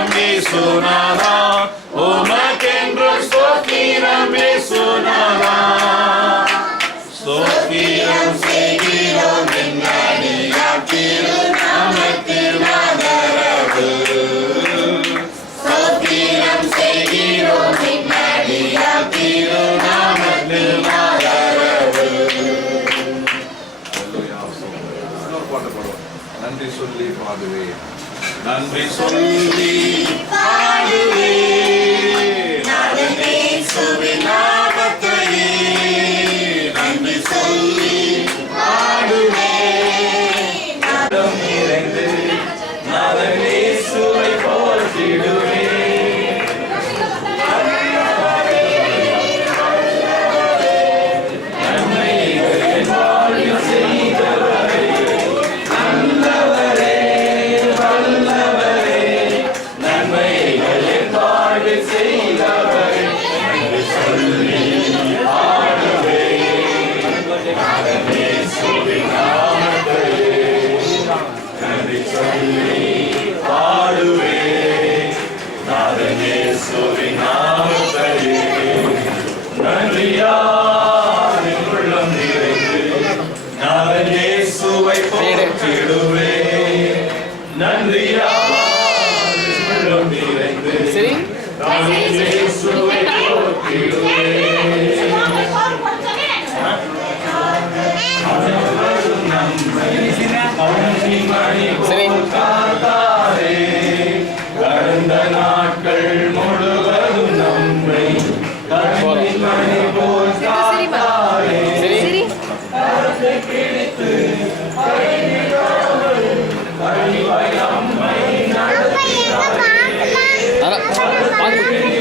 ஸ்தோத்திரம் இயேசுநாதா, உமக்கென்று ஸ்தோத்திரம் இயேசுநாதா. ஸ்தோத்திரம் செய்கிறோம் என்னாடியார் திருநாமத்தில் ஆதரவு. ஸ்தோத்திரம் செய்கிறோம் என்னாடியார் திருநாமத்தில் ஆதரவு. நன்றி சொல்லி பாடுவே, நன்றி சொல்லி பாடுவே, இயேசுவின் நாமத்தையே நன்றி சொல்லி பாடுவே. நாதம் நிறைந்து நாதன் இயேசுவை போற்றிடுவே. கடந்த நாட்கள் முழுவதும் நம்மை கண்ணிமணி போல் காத்தாரே. பிடித்து நம்மை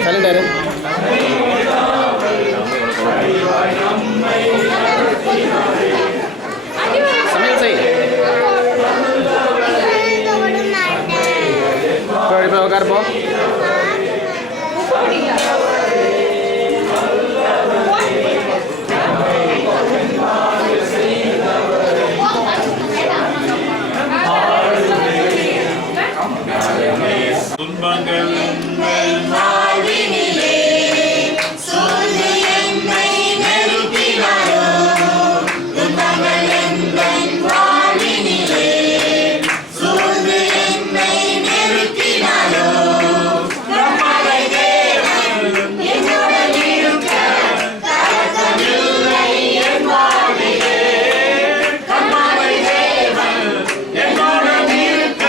கலண்டரு சமையல் செய். இப்போ உட்காருப்போம். துன்பங்கள் வாழ்வினிலே சூழ்ந்து என்னை நெருக்கினாரோ, துன்பங்கள் எந்தன் வாழ்வினிலே சூழ்ந்து என்னை நெருக்கினாரோ, நம்மளை தேவன் என்னுடன் இருக்க கலக்கமில்லை என் வாழ்விலே. நம்மளை தேவன் என்னுடன் இருக்க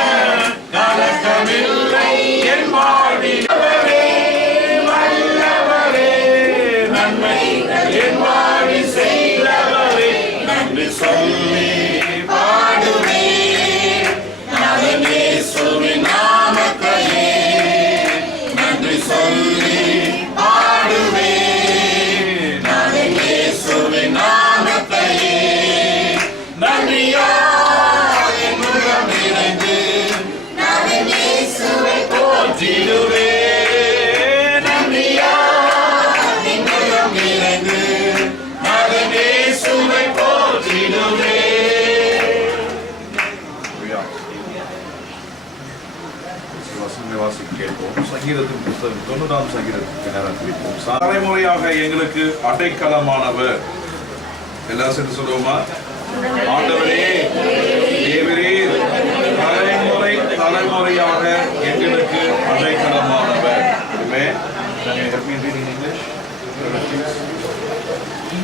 கலக்கமில்லை என் வாழ்விலே. வல்லவரே நன்மைகள் என் வாழ்வில் செய்தவரே நன்றி சொல்லி பாடுவே. நாதன் இயேசுவின் நாமத்தையே நன்றி சொல்லி பாடுவே. நாதன் இயேசுவின் நாமத்தையே நன்றியால் என் உள்ளம் நிறைந்து நாதன் இயேசுவை போற்றிடுவே. நன்றியால் என் உள்ளம் நிறைந்து நாதன் இயேசுவை போற்றிடுவே. சங்கீதத்தின் புத்தகம் 90ஆம் சங்கீதத்துக்கு நேரம் குறிப்போம். தலைமுறையாக எங்களுக்கு அடைக்கலமானவர். எல்லாம் சேர்ந்து சொல்லுவோமா? ஆண்டவரே தேவரீர் தலைமுறை தலைமுறையாக எங்களுக்கு அடைக்கலமானவர்.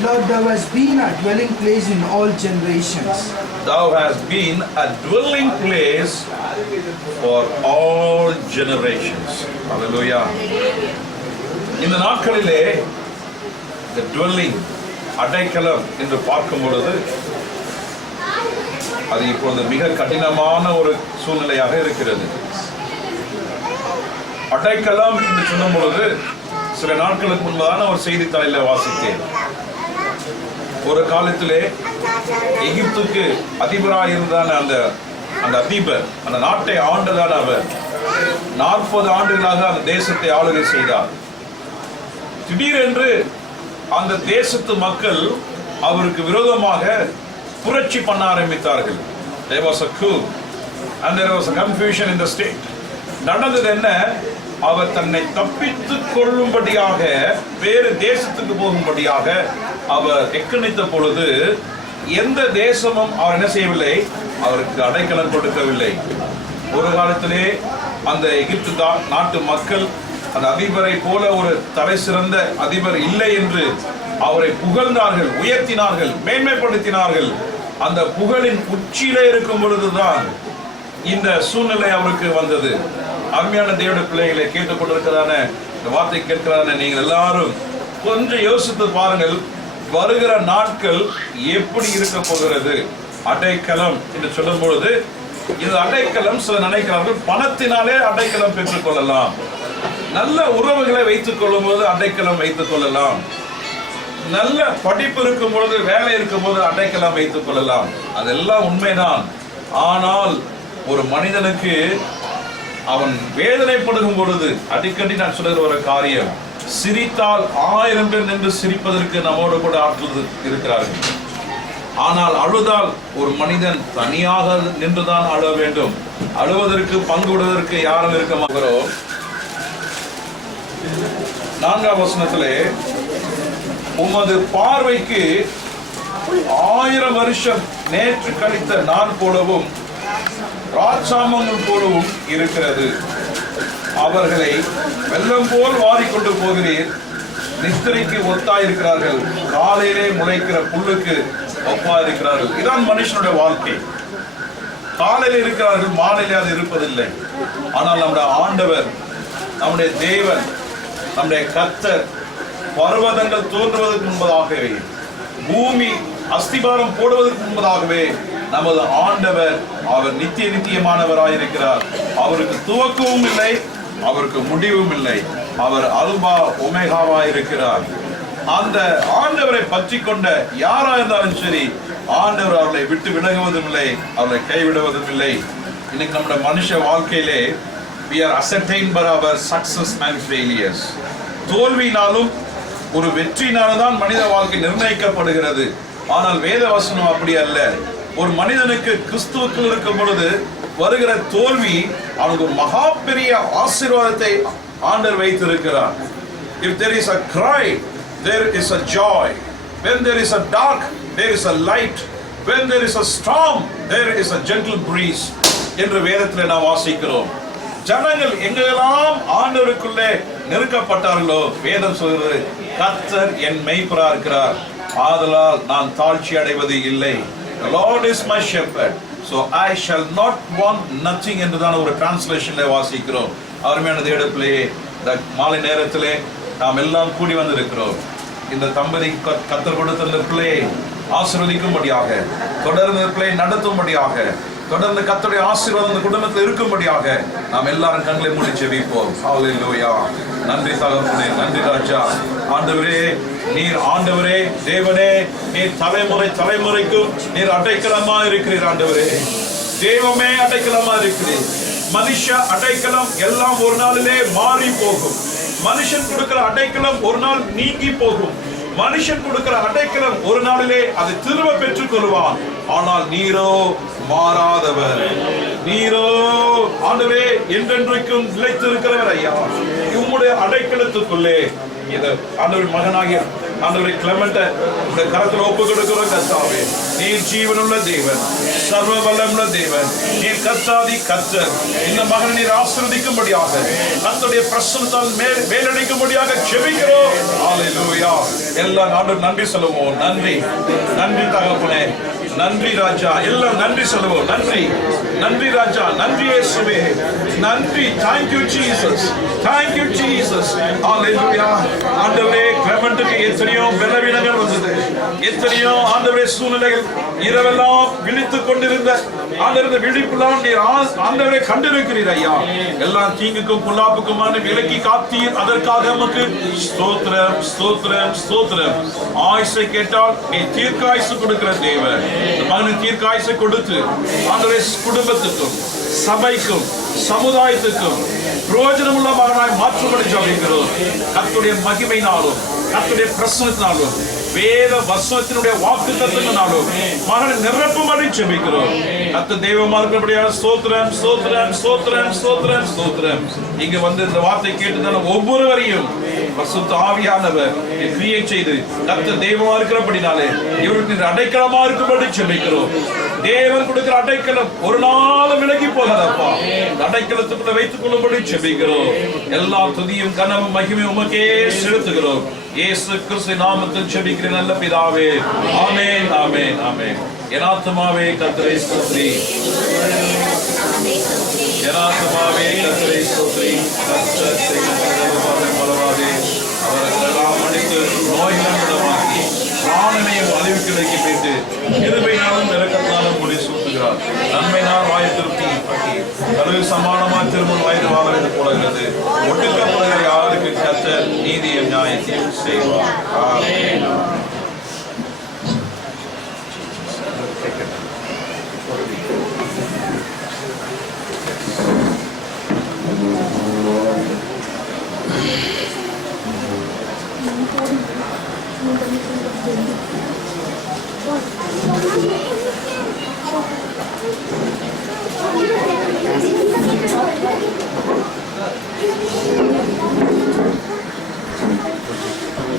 Lord, thou hast been a dwelling place in all generations. Thou hast been a dwelling place for all generations. Hallelujah. இந்த நாட்களிலே the dwelling அடைக்கலம் என்று பார்க்கும் பொழுது அது இப்பொழுது மிக கடினமான ஒரு சூழ்நிலையாக இருக்கிறது. அடைக்கலம் என்று சொல்லும் பொழுது சில நாட்களுக்கு முன்பதான ஒரு செய்தித்தாளில வாசித்தேன். ஒரு காலத்திலே எகிப்துக்கு அதிபராக இருந்தான அந்த அதிபர் அந்த நாட்டை ஆண்டதான அவர் 40 ஆண்டுகளாக அந்த தேசத்தை ஆளுகை செய்தார். திடீரென்று அந்த தேசத்து மக்கள் அவருக்கு விரோதமாக புரட்சி பண்ண ஆரம்பித்தார்கள். There was a coup and there was a confusion in the state. நடந்தது என்ன? அவர் தன்னை தப்பித்துக் கொள்ளும்படியாக வேறு தேசத்துக்கு போகும்படியாக அவர் எக்கணித்த பொழுது எந்த தேசமும் அவர் என்ன செய்யவில்லை, அவருக்கு அடைக்கலம் கொடுக்கவில்லை. ஒரு காலத்திலே அந்த எகிப்து நாட்டு மக்கள் அந்த அதிபரை போல ஒரு தலை சிறந்த அதிபர் இல்லை என்று அவரை புகழ்ந்தார்கள், உயர்த்தினார்கள், மேன்மைப்படுத்தினார்கள். அந்த புகழின் உச்சியிலே இருக்கும் பொழுதுதான் இந்த சூழ்நிலை அவருக்கு வந்தது. அருமையான தேவனுடைய பிள்ளைகளை கேட்டுக்கொண்டிருக்கிறான இந்த வார்த்தை கேட்கிறான நீங்கள் எல்லாரும் கொஞ்சம் யோசித்து பாருங்கள். வருகிற நாட்கள் எப்படி இருக்க போகிறது? அடைக்கலம் என்று சொல்லும் பொழுது இந்த அடைக்கலம் சில நினைக்கிறார்கள் பணத்தினாலே அடைக்கலம் பெற்றுக் கொள்ளலாம், நல்ல உறவுகளை வைத்துக் கொள்ளும் போது அடைக்கலம் வைத்துக் கொள்ளலாம், நல்ல படிப்பு இருக்கும் பொழுது வேலை இருக்கும் போது அடைக்கலம் வைத்துக் கொள்ளலாம். அதெல்லாம் உண்மைதான். ஆனால் ஒரு மனிதனுக்கு அவன் வேதனைப்படுகும் பொழுது அடிக்கடி நான் சொல்லுகிற ஒரு காரியம், சிரித்தால் 1000 பேர் நின்று சிரிப்பதற்கு நம்மோடு கூட ஆட்கள் இருக்கிறார்கள். ஆனால் அழுதால் ஒரு மனிதன் தனியாக நின்றுதான் அழ வேண்டும். அழுவதற்கு பங்கு விடுவதற்கு யாரும் இருக்க மாட்டோம். 4ஆம் வசனத்திலே உமது பார்வைக்கு 1000 வருஷம் நேற்று கழித்த நாள் போலவும் ராட்சாமங்கள் போலவும் இருக்கிறது. அவர்களை வெள்ளம் போல் வாரிக்கொண்டு போகிறீர். நித்திரைக்கு ஒத்தாயிருக்கிறார்கள், காலையிலே முளைக்கிற புல்லுக்கு ஒப்பாயிருக்கிறார்கள். இதான் மனுஷனுடைய வாழ்க்கை. காலையில் இருக்கிறார்கள், மாலையிலே அது இருப்பதில்லை. ஆனால் நம்முடைய ஆண்டவர், நம்முடைய தேவன், நம்முடைய கர்த்தர் பர்வதங்கள் தோன்றுவதற்கு முன்பதாகவே, பூமி அஸ்திபாரம் போடுவதற்கு முன்பதாகவே நமது ஆண்டவர் அவர் நித்திய நித்தியமானவராயிருக்கிறார். அவருக்கு துவக்கமும் இல்லை, அவருக்கு முடிவும் இல்லை. அவர் அல்பா ஒமேகாவாயிருக்கிறார். அந்த ஆண்டவரை பற்றி கொண்ட யாரா இருந்தாலும் சரி, ஆண்டவர் அவர்களை விட்டு விலகுவதும் இல்லை, அவர்களை கைவிடுவதும் இல்லை. இன்னைக்கு நம்முடைய மனுஷ வாழ்க்கையிலே we are ascertained by our success and failures. தோல்வியினாலும் ஒரு வெற்றினாலும் தான் மனித வாழ்க்கை நிர்ணயிக்கப்படுகிறது. ஆனால் வேத வசனம் அப்படி அல்ல. ஒரு மனிதனுக்கு கிறிஸ்துவுக்குள் இருக்கும் பொழுது வருகிற தோல்வி அவனுக்கு மகா பெரிய ஆசீர்வாதத்தை ஆண்டவர் வைத்திருக்கிறார். If there is a cry, there is a joy. When there is a dark, there is a light. When there is a storm, there is a gentle breeze என்று வேதத்தில் நாம் வாசிக்கிறோம். ஜனங்கள் எங்கெல்லாம் ஆண்டவருக்குள்ளே நெருக்கப்பட்டார்களோ வேதம் சொல்கிறது, கர்த்தர் என் மெய்ப்பராக இருக்கிறார், ஆதலால் நான் தாழ்ச்சி அடைவது இல்லை. The Lord is my shepherd, so I shall not want nothing என்றுதான் ஒரு டிரான்ஸ்லேஷன்ல வாசிக்கிறோம். அருமையான தேவனே, இந்த மாலை நேரத்திலே நாம் எல்லாம் கூடி வந்திருக்கிறோம். இந்த தம்பதி கர்த்தர் கொடுத்த இந்த பிள்ளையை ஆசீர்வதிக்கும்படியாக, தொடர்ந்து பிள்ளையை நடத்தும்படியாக, தொடர்ந்து கர்த்தருடைய ஆசீர்வாதம் இந்த குடும்பத்தில் இருக்கும்படியாக நாம் எல்லாரும் கண்களை மூடி ஜெபிப்போம். ஹல்லேலூயா. நன்றி தகப்பனே, நன்றி ராஜா. ஆண்டவரே, நீர் ஆண்டவரே, தேவனே, நீர் தலைமுறை தலைமுறைக்கும் நீர் அடைக்கலமா இருக்கிறீர். ஆண்டவரே, தேவமே அடைக்கலமா இருக்கிறீர். மனுஷ அடைக்கலம் எல்லாம் ஒரு நாளிலே மாறி போகும். மனுஷன் கொடுக்கிற அடைக்கலம் ஒரு நாள் நீங்கி போகும். மனுஷன் கொடுக்கிற அடைக்கலம் ஒரு நாளிலே அதை திரும்ப பெற்றுக் கொள்வான். ஆனால் நீரோ மாறாதவர், நீரோ ஆண்டவரே என்றென்றைக்கும் நிலைத்திருக்கிறவர். ஐயா, உம்முடைய அடைக்கலத்துக்குள்ளே இந்த ஆண்டவர் மகனாகிய ஆண்டவரை கிளமெண்ட இந்த கரத்தில் ஒப்பு கொடுக்கிறோம். கர்த்தாவே, நீர் ஜீவனுள்ள தேவன், சர்வ வல்லமுள்ள தேவன், நீர் கர்த்தாதி கர்த்தர். இந்த மகனை நீர் ஆசீர்வதிக்கும்படியாக, கர்த்தருடைய பிரசன்னத்தால் மேலடைக்கும்படியாக ஜெபிக்கிறோம். ஹல்லேலூயா. எல்லாம் ஆண்டவர் நன்றி சொல்லுவோம். நன்றி, நன்றி தகப்பனே, நன்றி ராஜா. எல்லாம் நன்றி சொல்லுவோம். நன்றி, நன்றி ராஜா, நன்றி இயேசுவே, நன்றி. Thank you Jesus, thank you Jesus. ஹல்லேலூயா. ஆண்டவரே, கிளமெண்ட்டுக்கு எத்தனையோ பலவீனங்கள் வந்தது, எத்தனையோ ஆண்டவரே சூழ்நிலைகள், இரவெல்லாம் விழித்துக் கொண்டிருந்த ஆண்டவரே விழிப்புலாம் நீர் ஆண்டவரே கண்டிருக்கிறீர். ஐயா, எல்லாம் தீங்குக்கும் புல்லாப்புக்குமான விலக்கி காத்தீர். அதற்காக நமக்கு ஸ்தோத்திரம், ஸ்தோத்திரம், ஸ்தோத்திரம். ஆயுசை கேட்டால் நீ தீர்க்காயுசு கொடுக்கிற தேவன். மகனுக்கு தீர்க்காயுசை கொடுத்து ஆண்டவரே குடும்பத்துக்கும் சபைக்கும் சமுதாயத்துக்கும் பிரயோஜனமுள்ள மகனாய் மாற்றும்படி ஜெபிக்கிறோம். கர்த்தருடைய மகிமையினாலும் கர்த்தருடைய பிரசன்னத்தினாலும் வேத வசனத்தினுடைய வாக்குத்தத்தங்களாலும் மகனை நிரப்பும்படி ஜெபிக்கிறோம். கர்த்தர் தெய்வமா இருக்கிறபடியாக ஸ்தோத்திரம் ஸ்தோத்திரம் ஸ்தோத்திரம் ஸ்தோத்திரம் ஸ்தோத்திரம். இங்க வந்து இந்த வார்த்தை கேட்டுதான ஒவ்வொருவரையும் பரிசுத்த ஆவியானவர் கிரியை செய்து கர்த்தர் தெய்வமா இருக்கிறபடினாலே இவருக்கு அடைக்கலமா இருக்கும்படி ஜெபிக்கிறோம். தேவன் கொடுக்கிற அடைக்கலம் ஒரு நாளும் விலகி போகாதப்பா. அடைக்கலத்துக்குள்ள வைத்துக் கொள்ளும்படி ஜெபிக்கிறோம். எல்லா துதியும் கனமும் மகிமையும் உமக்கே செலுத்துகிறோம். இயேசு கிறிஸ்து நாமத்தில் ஜெபிக்கிற நல்ல பிதாவே, ஆமென் ஆமென் ஆமென். என் ஆத்துமாவே கர்த்தரை ஸ்தோத்திரி, என் ஆத்துமாவே கர்த்தரை ஸ்தோத்திரி. கர்த்தர் செய்த பலவாதே அவர்களெல்லாம் மன்னித்து நோய்கள் விடமாக்கி பிராணனையும் அழிவுக்கு போயிட்டு கிருபையினாலும் இரக்கத்தினாலும் முடி சூட்டுகிறார். நன்மை நான் வாய் திருப்தி பற்றி கருவு சமானமா திருமண் வயது வாழறது போடுகிறது. ஒட்டுக்கப்படுகிற யாருக்கு கர்த்தர் நீதியும் நியாயத்தையும் செய்வார். ஆமென்.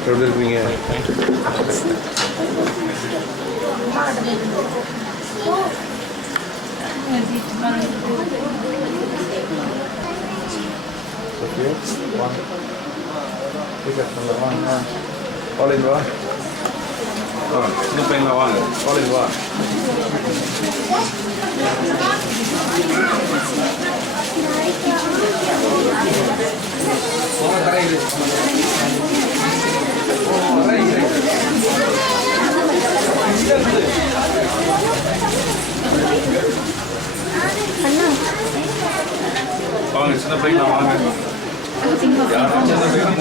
எப்படி இருக்கீங்க? காலேஜ் வா, சின்ன பையன் வாங்க, காலேஜ் வா. வாங்க சின்ன பையன் வாங்க. யாரும் சின்ன பையன்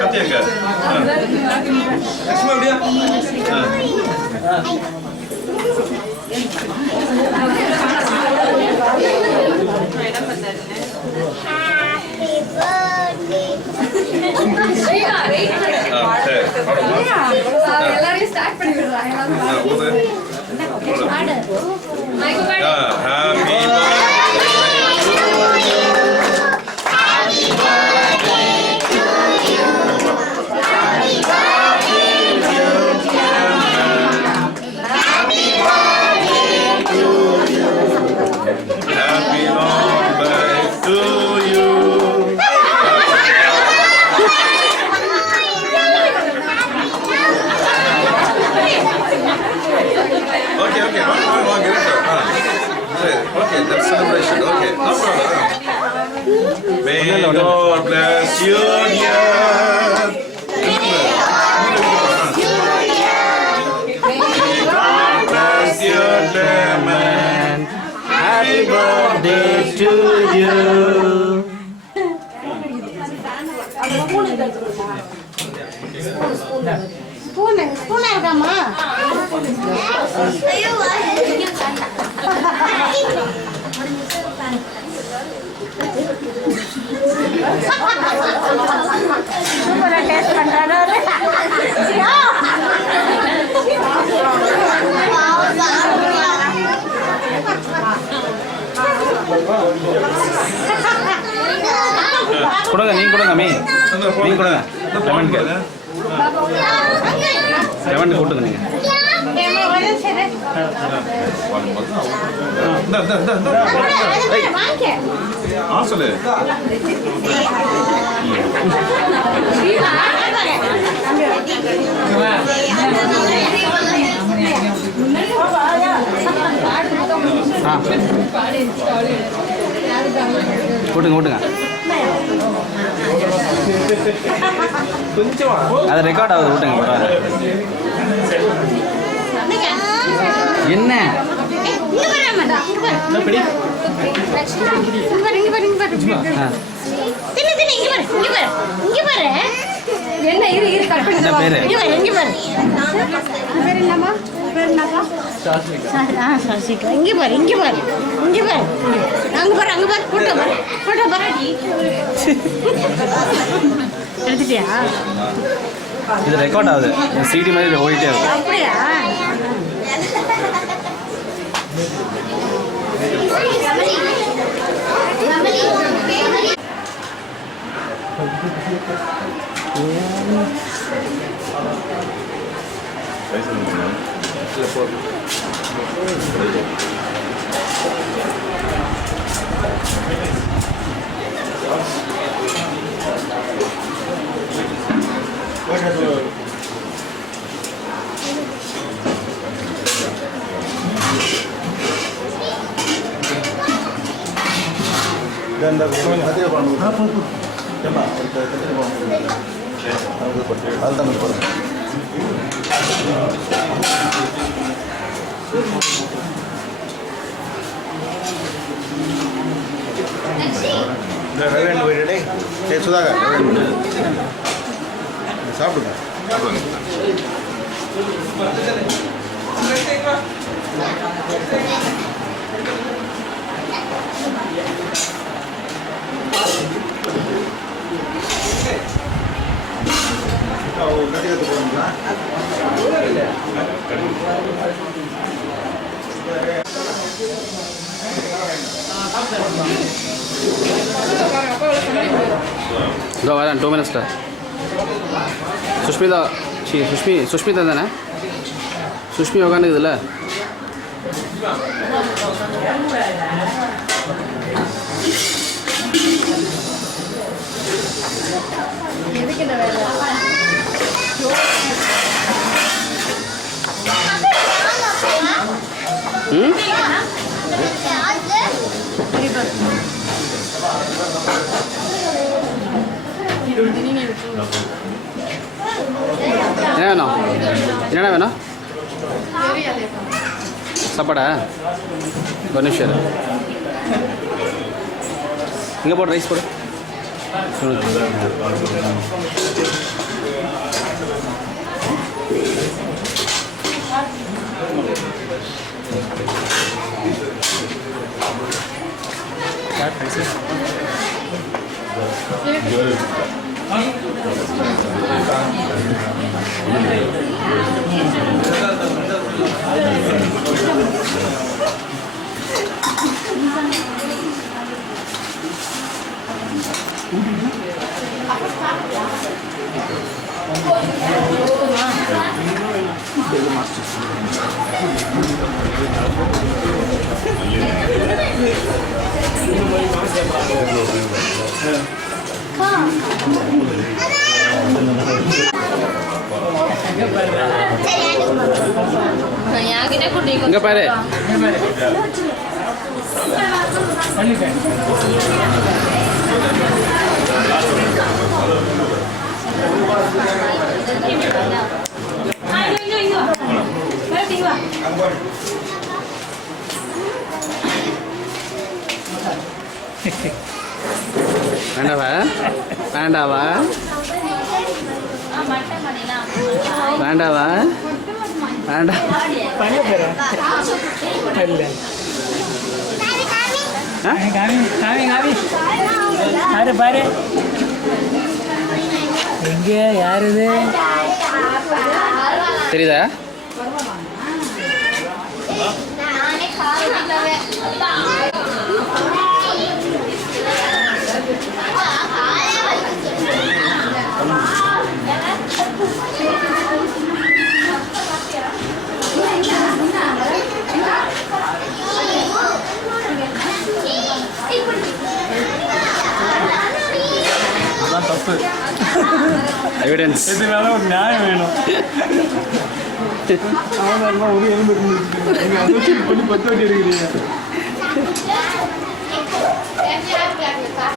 கத்தியங்க எல்லாரையும் ஸ்டார்ட் பண்ணி விடுறாங்க. May God bless you, dear. May God bless you, Clement. Happy birthday to you. Spoon இருக்காமா? சூப்பரா டேஸ்ட் பண்றாரு. கொடுங்க, நீங்க கொடுங்க மீ, நீங்க கொடுங்க. லெமன் கூட்டுங்க நீங்க. சொல்லு கூட்டுங்க கூட்டுங்க. அது ரெக்கார்ட் ஆகுது, விட்டுங்க பரவாயில்ல. என்ன இங்க பாரு அம்மா, இங்க பாரு. என்ன படி இங்க பாரு, இங்க பாரு, இங்க பாரு. தின்னு, தின்னு, இங்க பாரு, இங்க பாரு, இங்க பாரு. என்ன இரு இரு கட் பண்ணி என்ன பேரு? இங்க பாரு, இங்க பாரு. உன் பேர் என்னம்மா? உன் பேர் என்னப்பா? சாசிகா. இங்க பாரு, இங்க பாரு, இங்க பாரு. அங்க பாரு, அங்க பாரு. போட்டோ பாரு, போட்டோ பாரு. எடுத்துட்டியா? இது ரெக்கார்ட் ஆகுது சிடி மாதிரி இது ஓடிட்டே இருக்கும் அப்படியா? சுதாகர் சாப்பிடுங்க. கட்டி போடுங்களா? இதோ வரேன் 2 மினிட்ஸில் சுஷ்மிதா சுஷ்மிதா தானே சுஷ்மி உக்காந்துக்குதுல்ல ம் என்ன வேணும் என்னென்ன வேணும் சாப்பாடா ஒரு நிமிஷம் இங்கே போடு ரைஸ் போடு இங்கே பாரு வேண்டாவா வேண்டாவா வேண்டாவா வேண்டாம் பாரு பாரு எங்க யாரு இது தெரியுதா தப்பு எவிடன்ஸ் இது மேல ஒரு நியாயம் வேணும் அவன் ஒரு எலும்பு பண்ணி 10 வாட்டி இருக்கிறீங்க